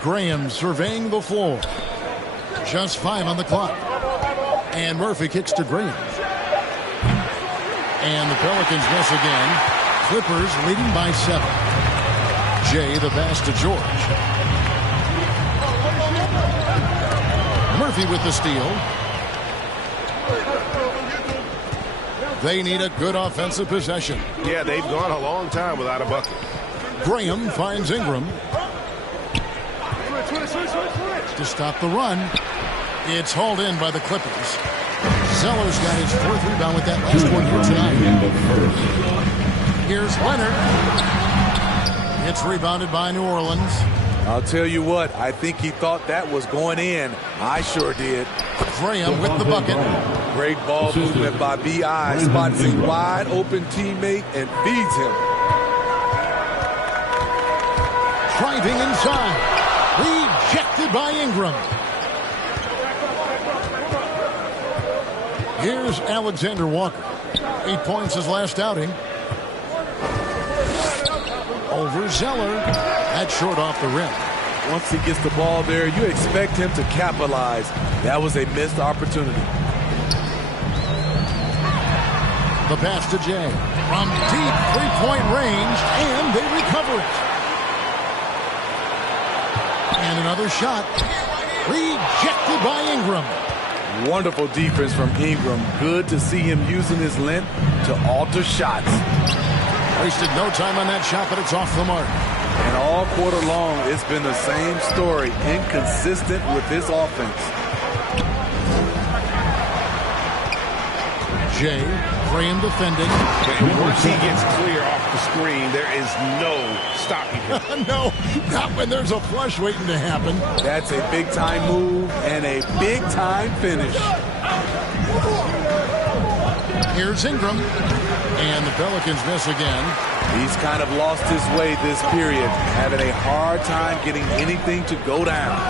Graham surveying the floor. Just 5 on the clock. And Murphy kicks to Graham. And the Pelicans miss again. Clippers leading by 7. Jay the pass to George. Murphy with the steal. They need a good offensive possession. Yeah, they've gone a long time without a bucket. Graham finds Ingram. To stop the run. It's hauled in by the Clippers. Zeller's got his 4th rebound with that last one here tonight. Here's Leonard. It's rebounded by New Orleans. I'll tell you what, I think he thought that was going in. I sure did. Graham with the bucket. Great ball movement by B.I. Spots a wide open teammate and feeds him. Driving inside. Rejected by Ingram. Here's Alexander Walker. 8 points his last outing. Over Zeller. That's short off the rim. Once he gets the ball there, you expect him to capitalize. That was a missed opportunity. The pass to Jay. From deep 3-point range, and they recover it. And another shot. Rejected by Ingram. Wonderful defense from Ingram. Good to see him using his length to alter shots. Wasted no time on that shot, but it's off the mark. And all quarter long, it's been the same story. Inconsistent with his offense. Jay. Graham defending. And once he gets clear off the screen, there is no stopping him. No, not when there's a flush waiting to happen. That's a big-time move and a big-time finish. Here's Ingram. And the Pelicans miss again. He's kind of lost his way this period, having a hard time getting anything to go down.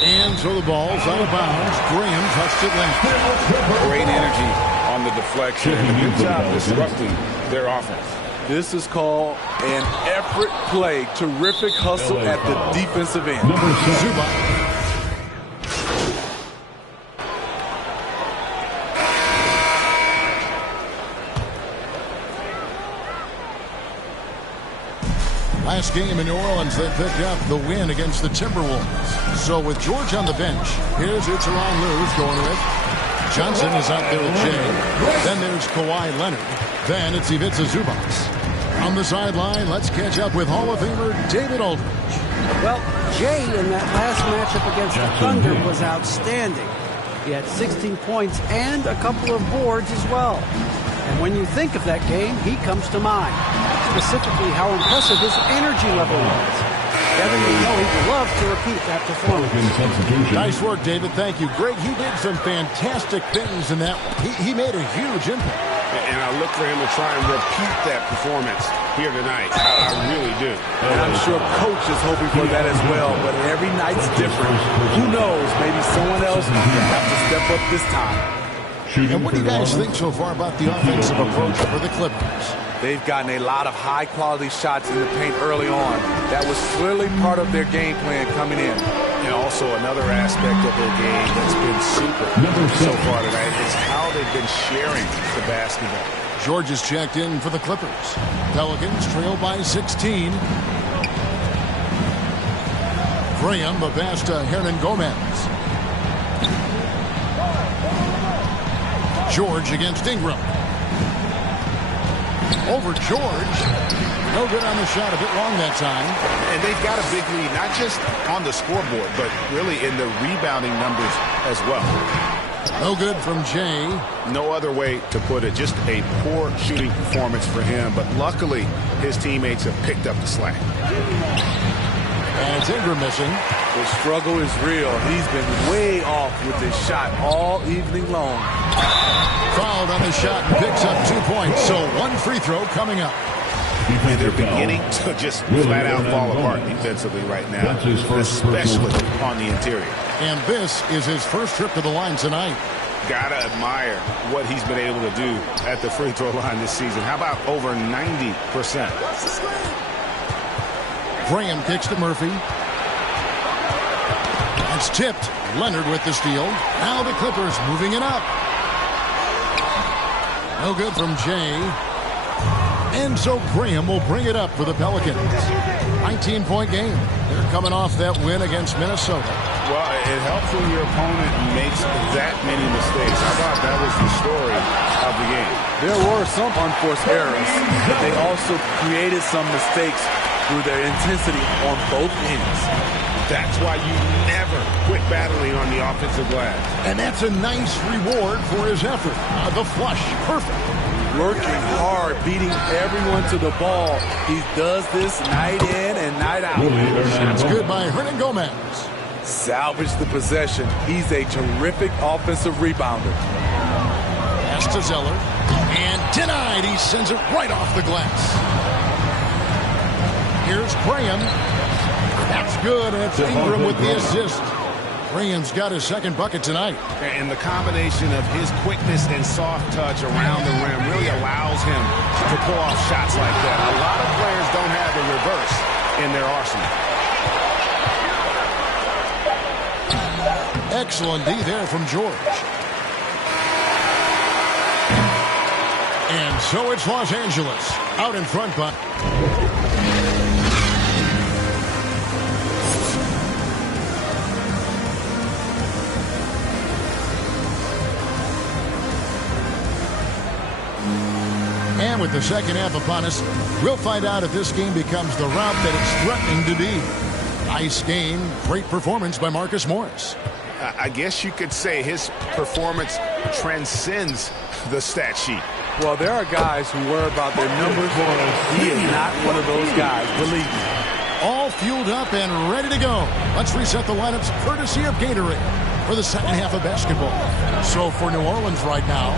And so the ball's out of bounds. Graham touched it last. Great energy on the deflection. And a good job disrupting their offense. This is called an effort play. Terrific hustle at the defensive end. Zubac. Last game in New Orleans, they picked up the win against the Timberwolves. So with George on the bench, here's Teron Lewis going with. Johnson is out there with Jay. Then there's Kawhi Leonard. Then it's Ivica Zubac. On the sideline, let's catch up with Hall of Famer David Aldridge. Well, Jay in that last matchup against the Thunder was outstanding. He had 16 points and a couple of boards as well. And when you think of that game, he comes to mind. Specifically how impressive his energy level was. Kevin, you know he'd love to repeat that performance. Nice work, David. Thank you. Greg, he did some fantastic things in that one. He made a huge impact. And I look for him to try and repeat that performance here tonight. I really do. And I'm sure Coach is hoping for that as well. But every night's different. Who knows? Maybe someone else will have to step up this time. And what do you guys think so far about the offensive approach for the Clippers? They've gotten a lot of high-quality shots in the paint early on. That was clearly part of their game plan coming in. And also another aspect of their game that's been super so far tonight is how they've been sharing the basketball. George is checked in for the Clippers. Pelicans trail by 16. Graham, the pass to Hernan Gomez. George against Ingram. Over George. No good on the shot, a bit long that time. And they've got a big lead, not just on the scoreboard, but really in the rebounding numbers as well. No good from Jay. No other way to put it. Just a poor shooting performance for him. But luckily, his teammates have picked up the slack. And it's Ingram missing. The struggle is real. He's been way off with his shot all evening long. Fouled on the shot and picks up 2 points. So one free throw coming up. And they're beginning to just flat out fall apart defensively right now, especially on the interior. And this is his first trip to the line tonight. Gotta admire what he's been able to do at the free throw line this season. How about over 90%? Graham kicks to Murphy. It's tipped. Leonard with the steal. Now the Clippers moving it up. No good from Jay. And so Graham will bring it up for the Pelicans. 19-point game. They're coming off that win against Minnesota. Well, it helps when your opponent makes that many mistakes. I thought that was the story of the game. There were some unforced errors, but they also created some mistakes through their intensity on both ends. That's why you never quit battling on the offensive glass. And that's a nice reward for his effort. The flush, perfect. Working hard, beating everyone to the ball. He does this night in and night out. That's good by Hernan Gomez. Salvage the possession. He's a terrific offensive rebounder. Pass to Zeller. And denied. He sends it right off the glass. Here's Graham. That's good, and it's Ingram with the assist. Graham's got his second bucket tonight. And the combination of his quickness and soft touch around the rim really allows him to pull off shots like that. A lot of players don't have the reverse in their arsenal. Excellent D there from George. And so it's Los Angeles out in front by... And with the second half upon us, we'll find out if this game becomes the route that it's threatening to be. Nice game, great performance by Marcus Morris. I guess you could say his performance transcends the stat sheet. Well, there are guys who worry about their numbers. He is not one of those guys, believe me. All fueled up and ready to go. Let's reset the lineups courtesy of Gatorade for the second half of basketball. So for New Orleans right now,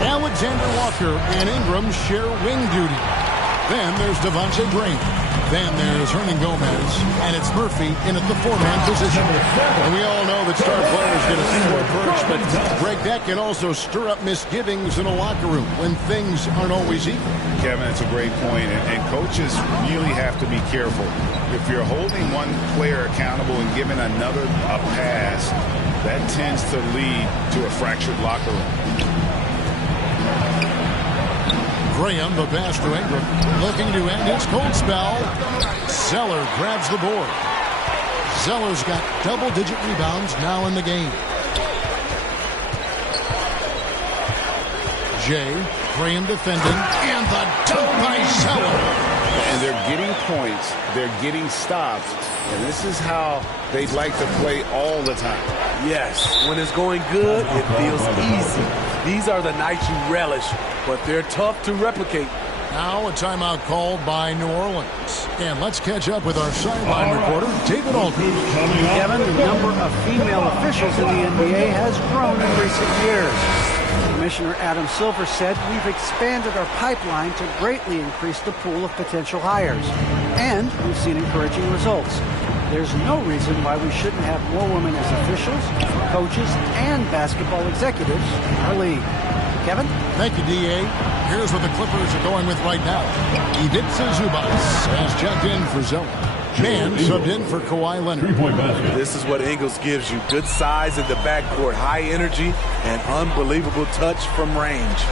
Alexander Walker and Ingram share wing duty. Then there's Devontae Green. Then there's Hernan Gomez. And it's Murphy in at the four-man position. And we all know that star players get a few more perks, but Greg, that can also stir up misgivings in a locker room when things aren't always equal. Kevin, it's a great point, and coaches really have to be careful. If you're holding one player accountable and giving another a pass, that tends to lead to a fractured locker room. Graham, the pass to Ingram, looking to end his cold spell. Zeller grabs the board. Zeller's got double-digit rebounds now in the game. Jay, Graham defending, and the dunk by Zeller. And they're getting points, they're getting stops, and this is how they'd like to play all the time. Yes, when it's going good, it feels easy. These are the nights you relish, but they're tough to replicate. Now a timeout called by New Orleans. And let's catch up with our sideline reporter, David Aldridge. Kevin, the number of female officials in the NBA has grown in recent years. Commissioner Adam Silver said we've expanded our pipeline to greatly increase the pool of potential hires. And we've seen encouraging results. There's no reason why we shouldn't have more women as officials, coaches, and basketball executives in our league. Kevin? Thank you, D.A. Here's what the Clippers are going with right now. Ivica Zubac has checked in for Zeller. Man subbed in for Kawhi Leonard. This is what Ingles gives you. Good size in the backcourt, high energy, and unbelievable touch from range.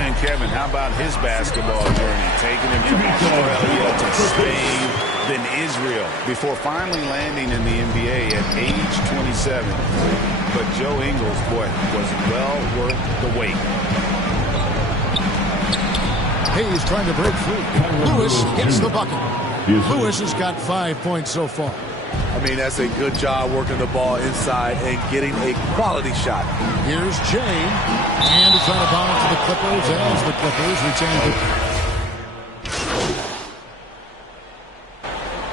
And Kevin, how about his basketball journey? Taking him from Australia to Spain, then Israel, before finally landing in the NBA at age 27. But Joe Ingles, boy, was well worth the wait. Hayes trying to break free. Lewis hits the bucket. Lewis has got 5 points so far. I mean, that's a good job working the ball inside and getting a quality shot. Here's Jay. And it's out of bounds to the Clippers as the Clippers retain it.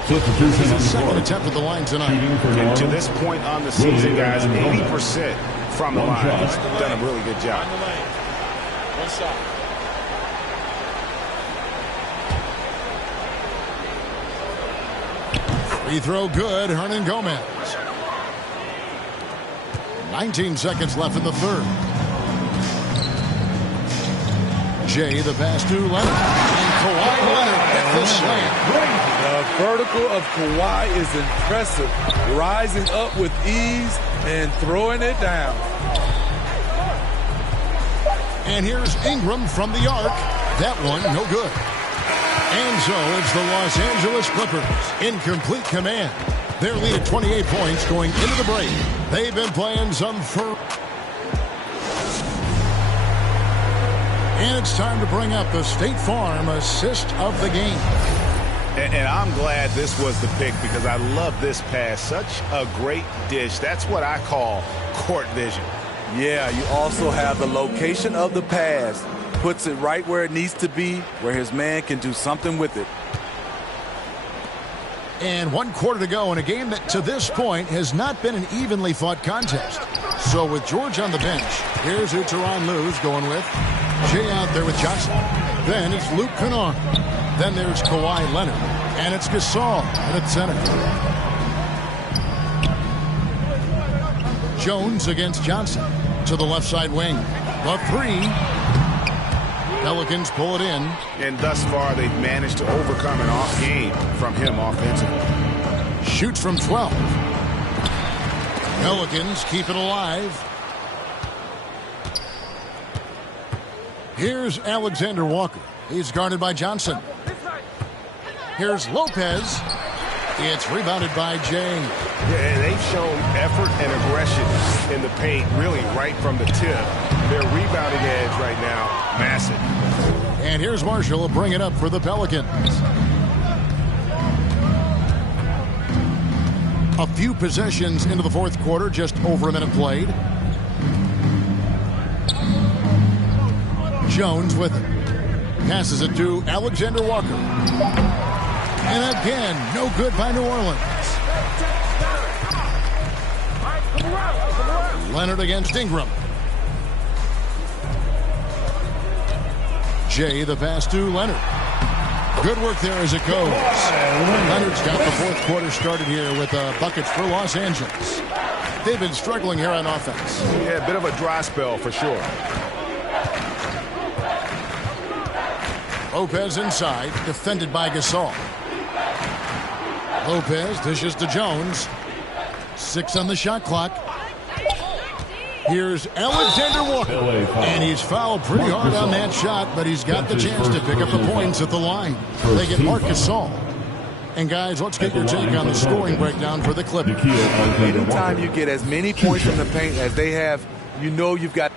This is second attempt at the line tonight. And to this point on the season, guys, 80% from the line. He's done a really good job. One shot. Free throw good, Hernan Gomez. 19 seconds left in the third. Jay, the pass to Leonard. And Kawhi Leonard at the slam. The vertical of Kawhi is impressive. Rising up with ease and throwing it down. And here's Ingram from the arc. That one, no good. And so it's the Los Angeles Clippers in complete command. Their lead at 28 points going into the break. They've been playing some fun. And it's time to bring up the State Farm assist of the game. And I'm glad this was the pick because I love this pass. Such a great dish. That's what I call court vision. Yeah, you also have the location of the pass. Puts it right where it needs to be, where his man can do something with it. And 1 quarter to go in a game that to this point has not been an evenly fought contest. So with George on the bench, here's who Tyronn Lue's going with. Jay out there with Johnson. Then it's Luke Kennard. Then there's Kawhi Leonard. And it's Gasol at center. Jones against Johnson to the left side wing. The three. Pelicans pull it in. And thus far, they've managed to overcome an off game from him offensively. Shoots from 12. Pelicans keep it alive. Here's Alexander Walker. He's guarded by Johnson. Here's Lopez. It's rebounded by Jay. Yeah, they've shown effort and aggression in the paint, really right from the tip. Their rebounding edge right now, massive. And here's Marshall bring it up for the Pelicans. A few possessions into the fourth quarter, just over a minute played. Jones with it. Passes it to Alexander Walker. And again, no good by New Orleans. Leonard against Ingram. Jay, the pass to Leonard. Good work there as it goes. Leonard's got the fourth quarter started here with buckets for Los Angeles. They've been struggling here on offense. Yeah, a bit of a dry spell for sure. Lopez inside, defended by Gasol. Lopez dishes to Jones. 6 on the shot clock. Here's Alexander Walker. And he's fouled pretty hard on that shot, but he's got the chance to pick up the points at the line. They get Marc Gasol. And guys, let's get your take on the scoring breakdown for the Clippers. Anytime you get as many points in the paint as they have, you know you've got...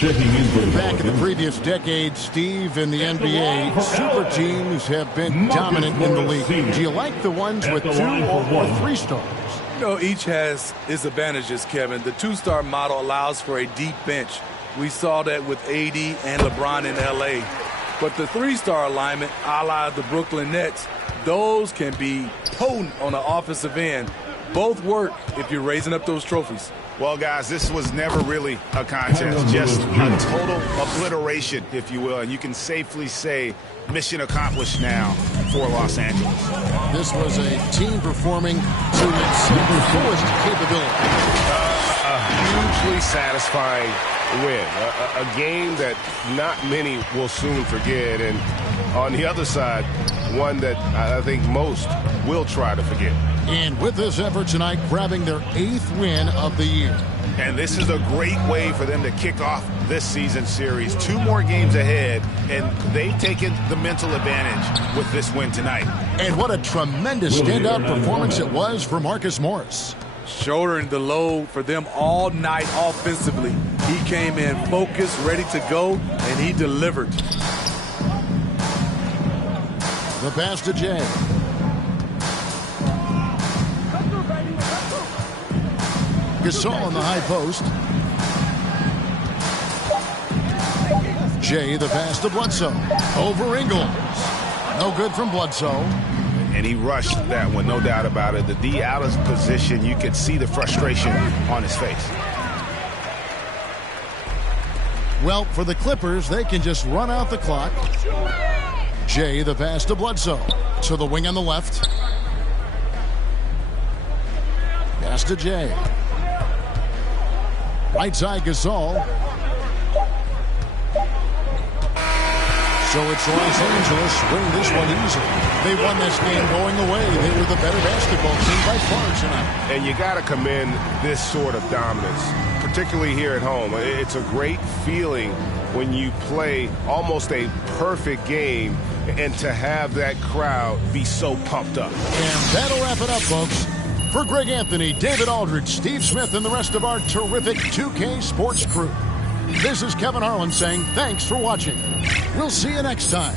Back in the previous decade, Steve, in the NBA, super teams have been dominant in the league. Do you like the ones with 2 or 3 stars? You know, each has its advantages, Kevin. The 2-star model allows for a deep bench. We saw that with AD and LeBron in LA. But the 3-star alignment, a la the Brooklyn Nets, those can be potent on the offensive end. Both work if you're raising up those trophies. Well, guys, this was never really a contest, just a total obliteration, if you will. And you can safely say mission accomplished now for Los Angeles. This was a team performing to its fullest capability. A hugely satisfying win. A game that not many will soon forget. And on the other side, one that I think most will try to forget. And with this effort tonight, grabbing their 8th win of the year. And this is a great way for them to kick off this season series. 2 more games ahead, and they've taken the mental advantage with this win tonight. And what a tremendous standout performance it was for Marcus Morris. Shouldering the load for them all night offensively. He came in focused, ready to go, and he delivered. The pass to Jay. Gasol on the high post. Jay, the pass to Bledsoe. Over Ingles. No good from Bledsoe. And he rushed that one, no doubt about it. The D out of position, you could see the frustration on his face. Well, for the Clippers, they can just run out the clock. Jay, the pass to Bledsoe. To the wing on the left. Pass to Jay. Right side, Gasol. So it's Los Angeles winning this one easily. They won this game going away. They were the better basketball team by far tonight. And you got to commend this sort of dominance, particularly here at home. It's a great feeling when you play almost a perfect game and to have that crowd be so pumped up. And that'll wrap it up, folks. For Greg Anthony, David Aldridge, Steve Smith, and the rest of our terrific 2K Sports crew, this is Kevin Harlan saying thanks for watching. We'll see you next time.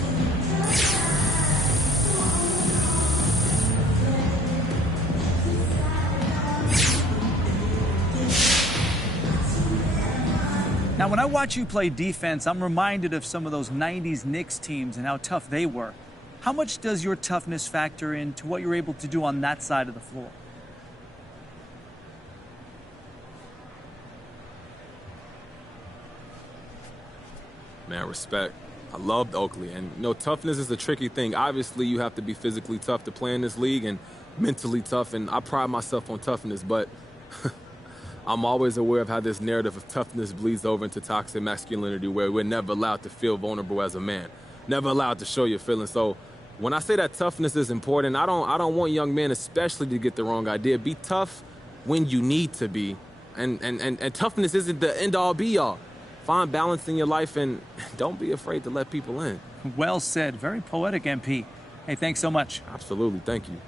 Now, when I watch you play defense, I'm reminded of some of those 90s Knicks teams and how tough they were. How much does your toughness factor into what you're able to do on that side of the floor? Man, respect. I loved Oakley. And, you know, toughness is a tricky thing. Obviously, you have to be physically tough to play in this league and mentally tough. And I pride myself on toughness, but I'm always aware of how this narrative of toughness bleeds over into toxic masculinity, where we're never allowed to feel vulnerable as a man, never allowed to show your feelings. So when I say that toughness is important, I don't want young men especially to get the wrong idea. Be tough when you need to be. And toughness isn't the end-all, be-all. Find balance in your life and don't be afraid to let people in. Well said. Very poetic, MP. Hey, thanks so much. Absolutely. Thank you.